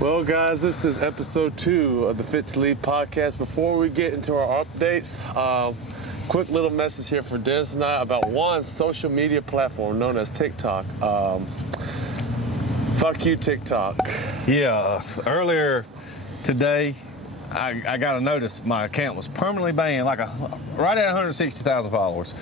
Well, guys, this is episode 2 of the Fit to Lead podcast. Before we get into our updates, quick little message here for Dennis and I about one social media platform known as TikTok. Fuck you, TikTok. Yeah, earlier today, I got a notice my account was permanently banned, right at 160,000 followers.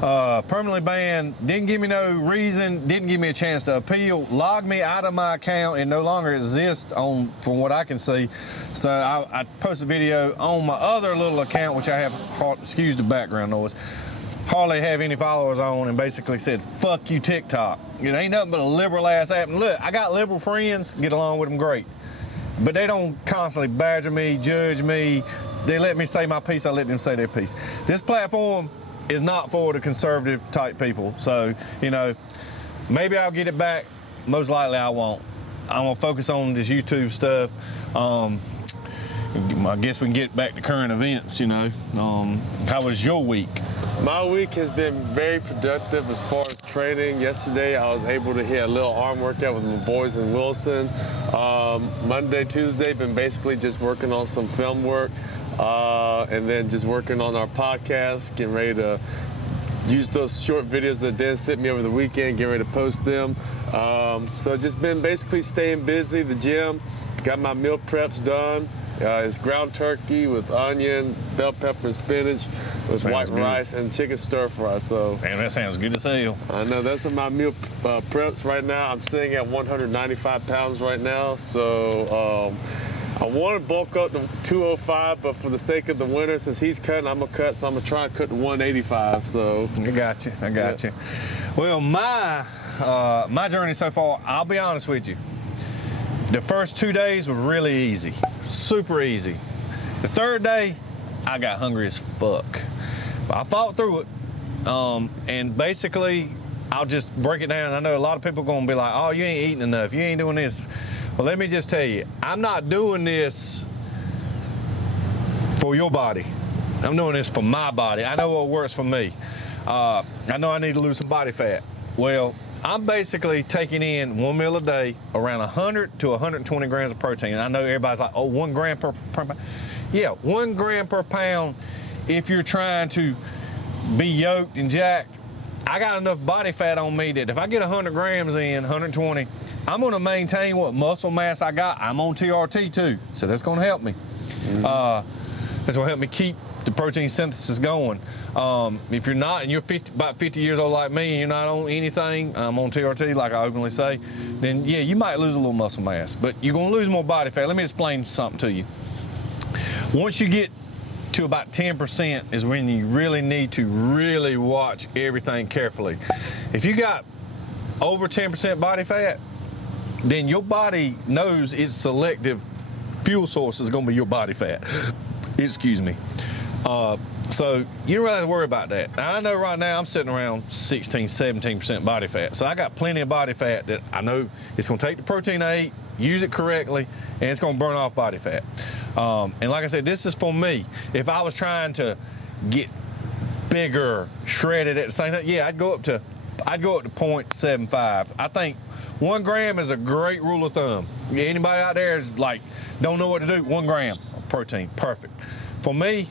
Permanently banned, didn't give me no reason, didn't give me a chance to appeal, logged me out of my account and no longer exists from what I can see. So I posted a video on my other little account, which I have, excuse the background noise, hardly have any followers on, and basically said, fuck you, TikTok. It ain't nothing but a liberal ass app. And look, I got liberal friends, get along with them great. But they don't constantly badger me, judge me. They let me say my piece, I let them say their piece. This platform is not for the conservative type people. So, maybe I'll get it back. Most likely I won't. I'm gonna focus on this YouTube stuff. I guess we can get back to current events, How was your week? My week has been very productive as far as training. Yesterday, I was able to hit a little arm workout with my boys in Wilson. Monday, Tuesday, been basically just working on some film work, and then just working on our podcast, getting ready to use those short videos that Dan sent me over the weekend, getting ready to post them. So just been basically staying busy, the gym, got my meal preps done. It's ground turkey with onion, bell pepper, and spinach with white rice and chicken stir fry. So, man, that sounds good as hell. I know that's in my meal preps right now. I'm sitting at 195 pounds right now. So I want to bulk up to 205, but for the sake of the winter, since he's cutting, I'm gonna cut. So I'm gonna try and cut to 185. So I got you. Well, my journey so far, I'll be honest with you. The first 2 days were really easy, super easy. The third day, I got hungry as fuck. But I fought through it, and basically, I'll just break it down. I know a lot of people are gonna be like, oh, you ain't eating enough, you ain't doing this. Well, let me just tell you, I'm not doing this for your body. I'm doing this for my body. I know what works for me. I know I need to lose some body fat. Well, I'm basically taking in 1 meal a day, around 100 to 120 grams of protein. I know everybody's like, oh, 1 gram per pound. Yeah, 1 gram per pound if you're trying to be yoked and jacked. I got enough body fat on me that if I get 100 grams in, 120, I'm going to maintain what muscle mass I got. I'm on TRT too, so that's going to help me. Mm-hmm. That's going to help me keep the protein synthesis going. If you're not, and you're about 50 years old like me, and you're not on anything, I'm on TRT like I openly say, then yeah, you might lose a little muscle mass, but you're going to lose more body fat. Let me explain something to you. Once you get to about 10% is when you really need to really watch everything carefully. If you got over 10% body fat, then your body knows its selective fuel source is going to be your body fat. Excuse me. So you don't really have to worry about that. Now, I know right now I'm sitting around 16, 17% body fat. So I got plenty of body fat that I know it's going to take the protein I eat, use it correctly, and it's going to burn off body fat. And like I said, this is for me. If I was trying to get bigger, shredded at the same time, yeah, I'd go up to 0.75. I think 1 gram is a great rule of thumb. Anybody out there is like, don't know what to do, 1 gram of protein, perfect. For me,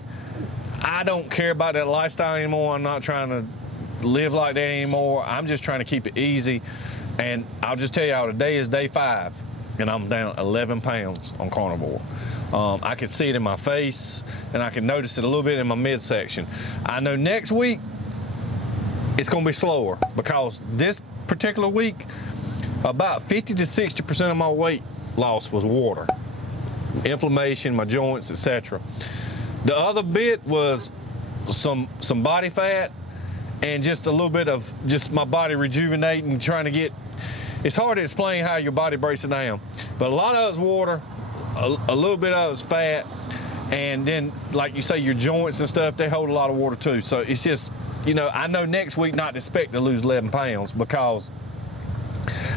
I don't care about that lifestyle anymore. I'm not trying to live like that anymore. I'm just trying to keep it easy. And I'll just tell y'all, today is day 5, and I'm down 11 pounds on carnivore. I can see it in my face, and I can notice it a little bit in my midsection. I know next week, it's going to be slower, because this particular week, about 50 to 60% of my weight loss was water. Inflammation, my joints, etc. The other bit was some body fat and just a little bit of just my body rejuvenating, trying to get, it's hard to explain how your body breaks it down, but a lot of it's water, a little bit of it's fat, and then like you say, your joints and stuff, they hold a lot of water too. So it's just, I know next week not to expect to lose 11 pounds because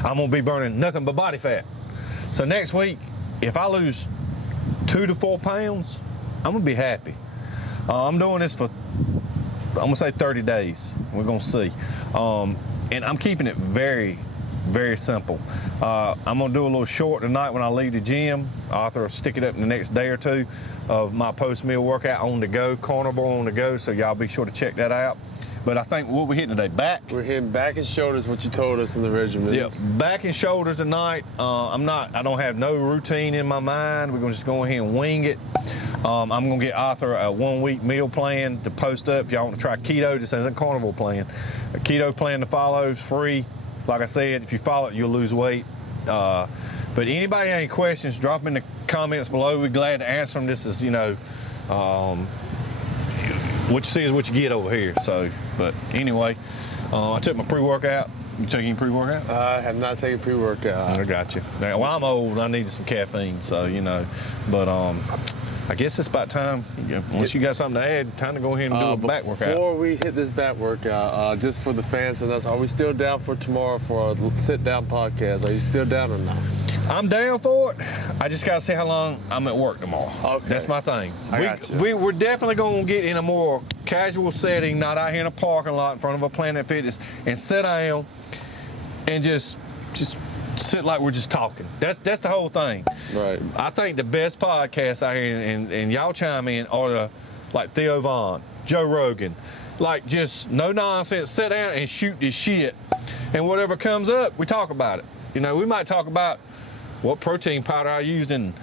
I'm gonna be burning nothing but body fat. So next week, if I lose 2 to 4 pounds, I'm gonna be happy. I'm doing this for, I'm gonna say 30 days. We're gonna see. And I'm keeping it very very simple. I'm gonna do a little short tonight when I leave the gym. Arthur will stick it up in the next day or two of my post-meal workout on the go, carnivore on the go, so y'all be sure to check that out. But I think what we're hitting today, back. We're hitting back and shoulders, what you told us in the regimen. Yep, back and shoulders tonight. I don't have no routine in my mind. We're gonna just go ahead and wing it. I'm gonna get Arthur a 1-week meal plan to post up if y'all want to try keto. This isn't a carnivore plan. A keto plan to follow is free. Like I said, if you follow it, you'll lose weight. But anybody have any questions, drop them in the comments below. We're glad to answer them. This is, what you see is what you get over here. So, but anyway, I took my pre-workout. You took any pre-workout? I have not taken pre-workout. I got you. Now, well, I'm old. I needed some caffeine, so But I guess it's about time. Once you got something to add, time to go ahead and do a back workout. Before we hit this back workout, just for the fans and us, are we still down for tomorrow for a sit-down podcast? Are you still down or not? I'm down for it. I just got to see how long I'm at work tomorrow. Okay. That's my thing. Got you. We're definitely going to get in a more casual setting, not out here in a parking lot in front of a Planet Fitness, and sit down and just sit like we're just talking. That's the whole thing. Right. I think the best podcasts out here, and y'all chime in, are like Theo Vaughn, Joe Rogan. Like, just no nonsense, sit down and shoot this shit. And whatever comes up, we talk about it. We might talk about what protein powder I used in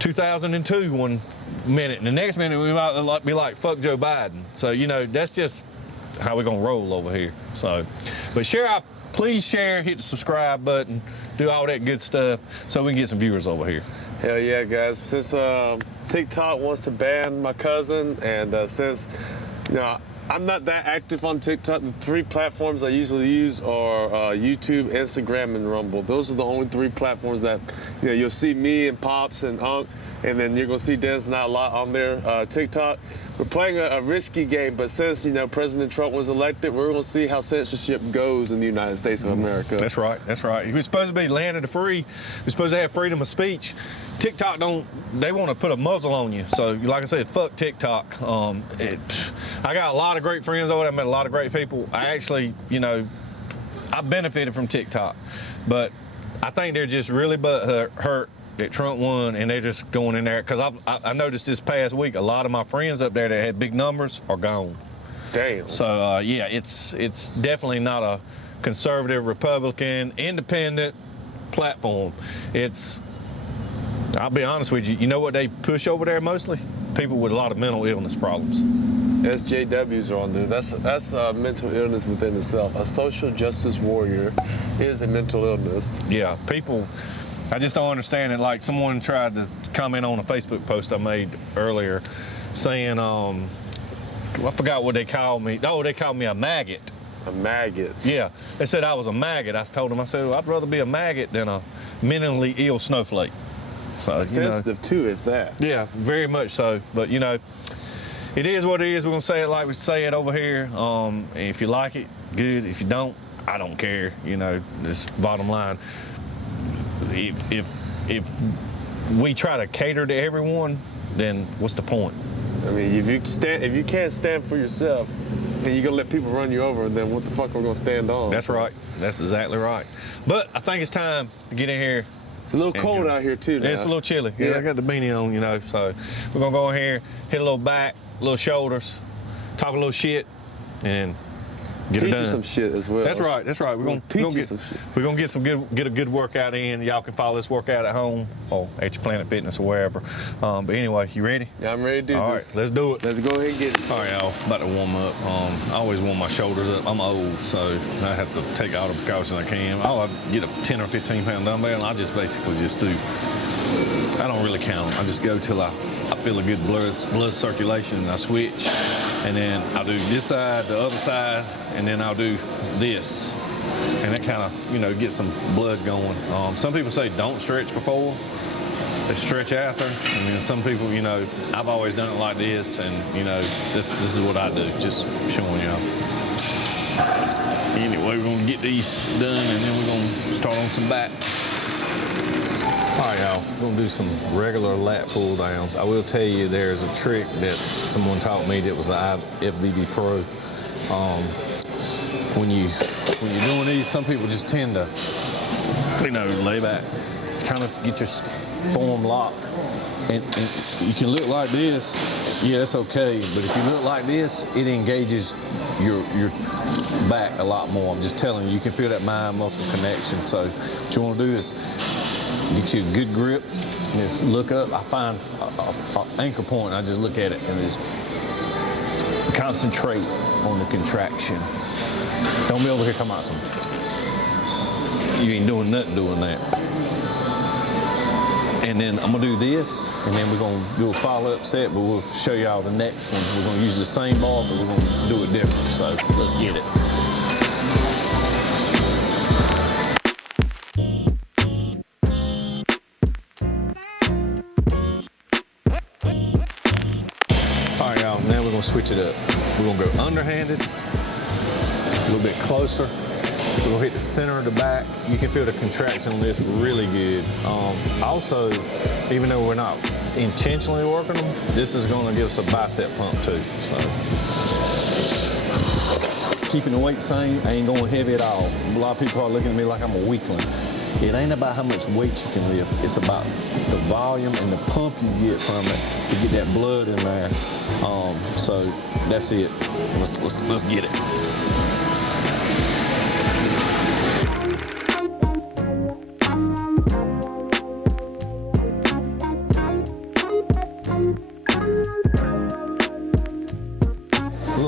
2002 one minute, and the next minute we might be like, fuck Joe Biden. So, that's just how we're gonna roll over here. So, but please share, hit the subscribe button, do all that good stuff so we can get some viewers over here. Hell yeah, guys. Since TikTok wants to ban my cousin, and since I'm not that active on TikTok, the 3 platforms I usually use are YouTube, Instagram, and Rumble. Those are the only 3 platforms that you'll see me and Pops and Unc, and then you're gonna see Den's not a lot on there. TikTok. We're playing a risky game, but since President Trump was elected, we're gonna see how censorship goes in the United States of America. That's right. We're supposed to be land of the free. We're supposed to have freedom of speech. TikTok they want to put a muzzle on you. So, like I said, fuck TikTok. I got a lot of great friends over there. I met a lot of great people. I actually, I benefited from TikTok, but I think they're just really hurt that Trump won, and they're just going in there because I noticed this past week a lot of my friends up there that had big numbers are gone. Damn. So it's definitely not a conservative, Republican, independent platform. I'll be honest with you. You know what they push over there mostly? People with a lot of mental illness problems. SJWs are on there. That's a mental illness within itself. A social justice warrior is a mental illness. Yeah, people. I just don't understand it. Like, someone tried to comment on a Facebook post I made earlier saying, I forgot what they called me. Oh, they called me a maggot. A maggot. Yeah, they said I was a maggot. I told them, well, I'd rather be a maggot than a mentally ill snowflake. So, sensitive too, if that. Yeah, very much so. But it is what it is. We're gonna say it like we say it over here. If you like it, good. If you don't, I don't care. This bottom line. If we try to cater to everyone, then what's the point? I mean, if you can't stand for yourself, and you're gonna let people run you over, then what the fuck are we gonna stand on? That's right. That's exactly right. But I think it's time to get in here. It's a little cold out here too now. It's a little chilly. Yeah, I got the beanie on, so we're gonna go in here, hit a little back, a little shoulders, talk a little shit, and get it done. Teach you some shit as well. That's right. We're gonna teach you some shit. We're gonna get a good workout in. Y'all can follow this workout at home or at your Planet Fitness or wherever. But anyway, you ready? Yeah, I'm ready to do this. All right, let's do it. Let's go ahead and get it. All right, y'all. About to warm up. I always warm my shoulders up. I'm old, so I have to take all the precautions I can. I'll get a 10 or 15 pound dumbbell, and I just basically just do. I don't really count them. I just go till I feel a good blood circulation, and I switch. And then I'll do this side, the other side, and then I'll do this. And that kind of, get some blood going. Some people say don't stretch before. They stretch after. I mean, some people, I've always done it like this, and, this is what I do, just showing y'all. Anyway, we're going to get these done, and then we're going to start on some back. All right, y'all, we're gonna do some regular lat pull downs. I will tell you there's a trick that someone taught me that was an FBB Pro. When you're doing these, some people just tend to lay back. Kind of get your form locked. And you can look like this, yeah, that's okay. But if you look like this, it engages your back a lot more. I'm just telling you, you can feel that mind-muscle connection. So what you want to do is get you a good grip. Just look up. I find an anchor point. I just look at it and just concentrate on the contraction. Don't be over here talking about some. You ain't doing nothing doing that. And then I'm gonna do this, and then we're gonna do a follow-up set, but we'll show y'all the next one. We're gonna use the same bar, but we're gonna do it different. So let's get it. All right, y'all, now we're gonna switch it up. We're gonna go underhanded, a little bit closer. We're gonna hit the center of the back. You can feel the contraction on this really good. Also, even though we're not intentionally working them, this is gonna give us a bicep pump too. So, keeping the weight same, I ain't going heavy at all. A lot of people are looking at me like I'm a weakling. It ain't about how much weight you can lift. It's about the volume and the pump you get from it to get that blood in there. So that's it. Let's get it.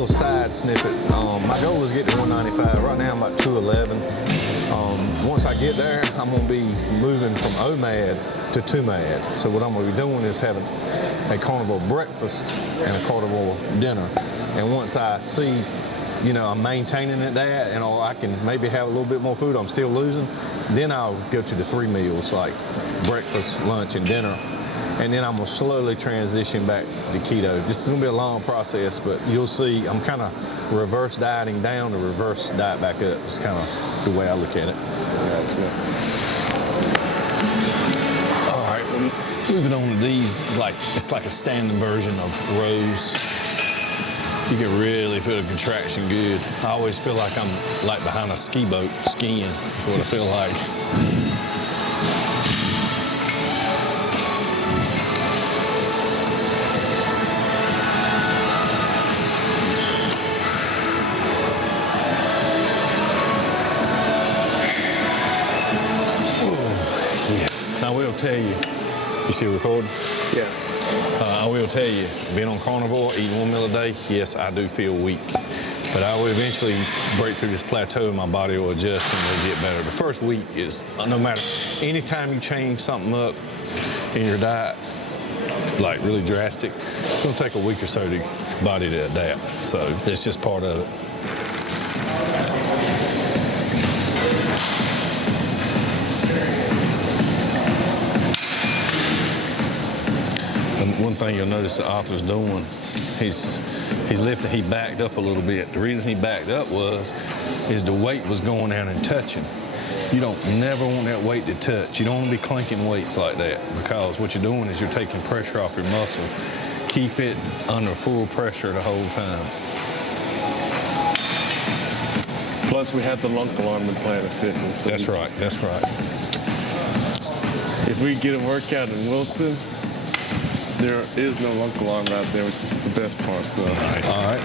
Side snippet. My goal is to get to 195. Right now I'm at 211. Once I get there, I'm going to be moving from OMAD to 2MAD. So what I'm going to be doing is having a carnivore breakfast and a carnivore dinner. And once I see, I'm maintaining at that, and I can maybe have a little bit more food, I'm still losing, then I'll go to the 3 meals, like breakfast, lunch, and dinner. And then I'm gonna slowly transition back to keto. This is gonna be a long process, but you'll see I'm kind of reverse dieting down to reverse diet back up. It's kind of the way I look at it. Gotcha. All right, moving on to these, it's like a standing version of rows. You can really feel the contraction good. I always feel like I'm like behind a ski boat skiing. That's what I feel like. I will tell you still recording? Yeah. I will tell you, being on carnivore, eating 1 meal a day, yes, I do feel weak. But I will eventually break through this plateau and my body will adjust and it'll get better. The first week is, no matter, anytime you change something up in your diet, like really drastic, it's gonna take a week or so to body to adapt. So it's just part of it. One thing you'll notice the author's doing, he's lifting, he backed up a little bit. The reason he backed up is the weight was going down and touching. You don't never want that weight to touch. You don't want to be clanking weights like that, because what you're doing is you're taking pressure off your muscle. Keep it under full pressure the whole time. Plus we had the lunk alarm in Planet Fitness. So that's right. If we get a workout in Wilson, there is no lunk alarm out there, which is the best part. So. All right.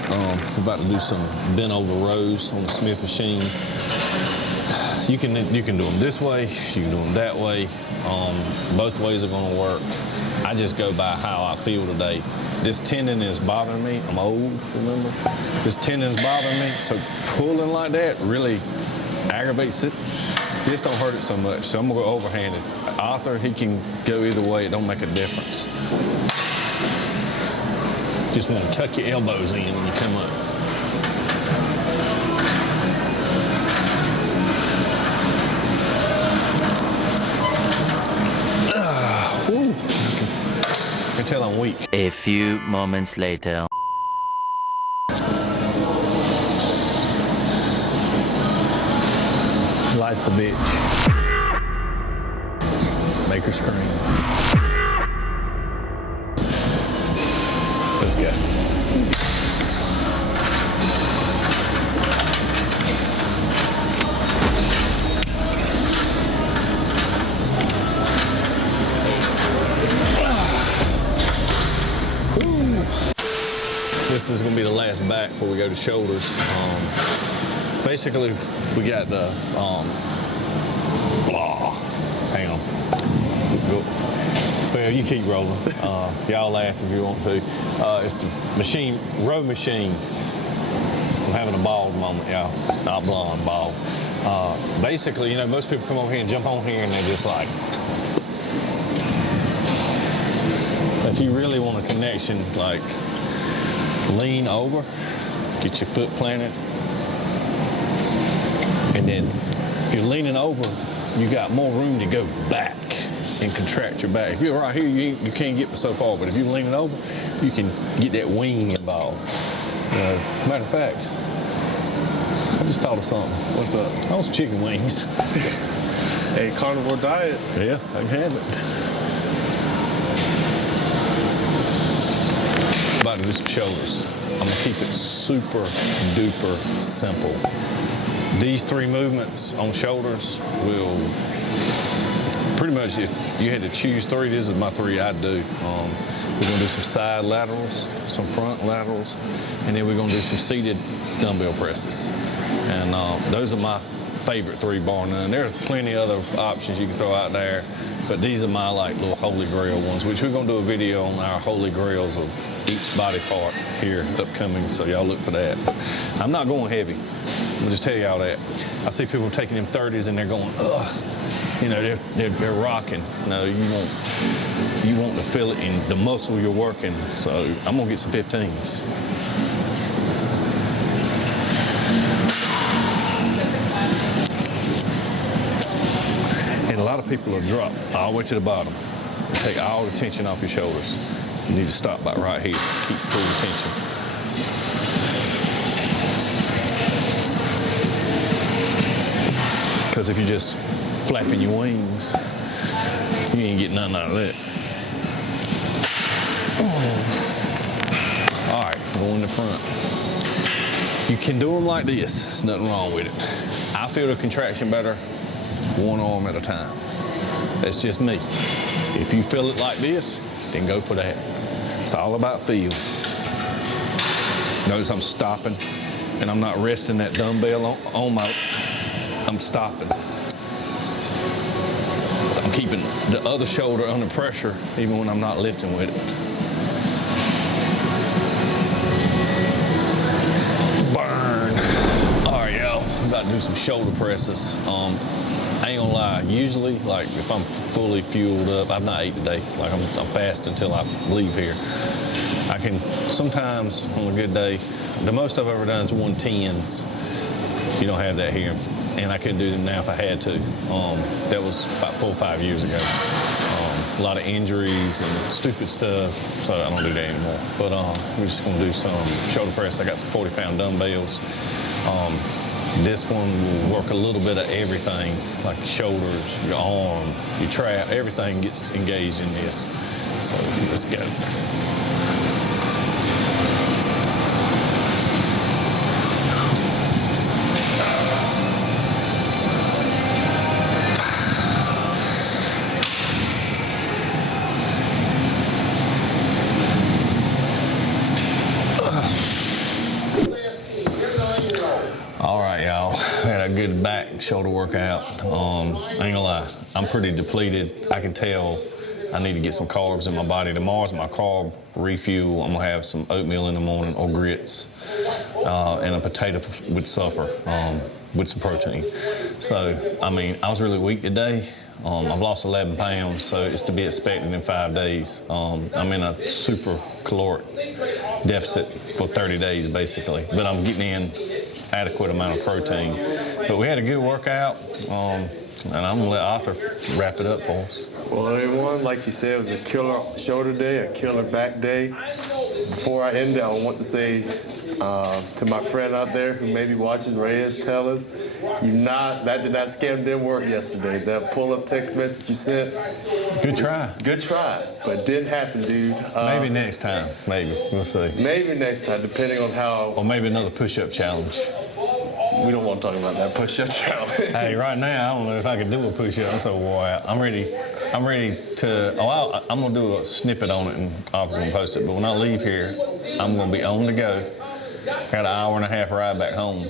We're about to do some bent over rows on the Smith machine. You can do them this way, you can do them that way. Both ways are going to work. I just go by how I feel today. This tendon is bothering me. I'm old, remember? This tendon is bothering me, so pulling like that really aggravates it. This don't hurt it so much, so I'm gonna go overhanded. Arthur, he can go either way, it don't make a difference. Just want to tuck your elbows in when you come up. Woo. I can tell I'm weak. A few moments later. Life's a bitch. Make her scream. Let's go. this is gonna be the last back before we go to shoulders. Basically, we got the, hang on. Go. Well, you keep rolling. Y'all laugh if you want to. It's the machine, row machine. I'm having a bald moment, y'all. Not blonde, bald. Basically, you know, most people come over here and jump on here and they're just like, if you really want a connection, like lean over, get your foot planted, and then if you're leaning over, you got more room to go back and contract your back. If you're right here, you can't get so far, but if you're leaning over, you can get that wing involved. Matter of fact, I just thought of something. What's up? Those chicken wings. Hey, carnivore diet. Yeah, I can have it. About to do some shoulders. I'm gonna keep it super duper simple. These 3 movements on shoulders will pretty much, if you had to choose 3, this is my 3 I'd do. We're gonna do some side laterals, some front laterals, and then we're gonna do some seated dumbbell presses. And those are my favorite 3 bar none. There's plenty of other options you can throw out there, but these are my like little holy grail ones, which we're gonna do a video on our holy grails of each body part here upcoming, so y'all look for that. But I'm not going heavy. I'll just tell y'all that. I see people taking them 30s and they're going, ugh. You know, they're rocking. No, you want to feel it in the muscle you're working. So I'm gonna get some 15s. And a lot of people will drop all the way to the bottom and take all the tension off your shoulders. You need to stop about right here. Keep full tension. Because if you're just flapping your wings, you ain't getting nothing out of that. All right, go in the front. You can do them like this. There's nothing wrong with it. I feel the contraction better one arm at a time. That's just me. If you feel it like this, then go for that. It's all about feel. Notice I'm stopping, and I'm not resting that dumbbell on my, I'm stopping. So I'm keeping the other shoulder under pressure even when I'm not lifting with it. Burn. All right, y'all, I'm about to do some shoulder presses. I ain't gonna lie, usually, like if I'm fully fueled up, I've not ate today, like I'm fasting until I leave here. I can sometimes, on a good day, the most I've ever done is 110s. You don't have that here. And I couldn't do them now if I had to. That was about 4 or 5 years ago. A lot of injuries and stupid stuff, so I don't do that anymore. But we're just gonna do some shoulder press. I got some 40-pound dumbbells. This one will work a little bit of everything, like your shoulders, your arm, your trap, everything gets engaged in this. So let's go. Good back shoulder workout. I ain't gonna lie, I'm pretty depleted. I can tell I need to get some carbs in my body. Tomorrow's my carb refuel. I'm gonna have some oatmeal in the morning or grits and a potato with supper with some protein. So, I mean, I was really weak today. I've lost 11 pounds, so it's to be expected in 5 days. I'm in a super caloric deficit for 30 days, basically, but I'm getting in adequate amount of protein. But we had a good workout, and I'm gonna let Arthur wrap it up for us. Well, everyone, like you said, it was a killer shoulder day, a killer back day. Before I end it, I want to say to my friend out there who may be watching, Reyes, tell us, that scam didn't work yesterday. That pull-up text message you sent. Good try. Good try, but it didn't happen, dude. Maybe next time, maybe, we'll see. Maybe next time, depending on how. Or maybe another push-up challenge. We don't want to talk about that push-up challenge. Hey, right now, I don't know if I can do a push-up. I'm so wore out. I'm ready to, I'm gonna do a snippet on it and Arthur's gonna post it. But when I leave here, I'm going to be on the go. Got an hour and a half ride back home.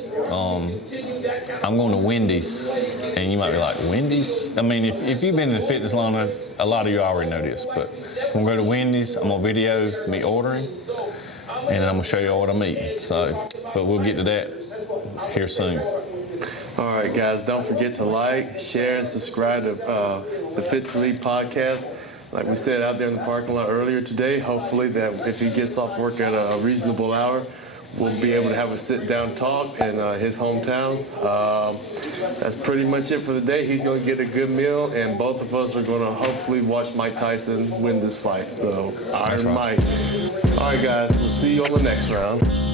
I'm going to Wendy's, and you might be like, Wendy's? I mean, if you've been in the fitness long enough, a lot of you already know this, but I'm going to go to Wendy's. I'm going to video me ordering, and then I'm going to show you all what I'm eating. So, but we'll get to that here soon. All right, guys, don't forget to like, share, and subscribe to the Fit to Lead podcast. Like we said out there in the parking lot earlier today, hopefully that if he gets off work at a reasonable hour, we'll be able to have a sit-down talk in his hometown. That's pretty much it for the day. He's going to get a good meal, and both of us are going to hopefully watch Mike Tyson win this fight. So, Iron Mike. All right, guys, we'll see you on the next round.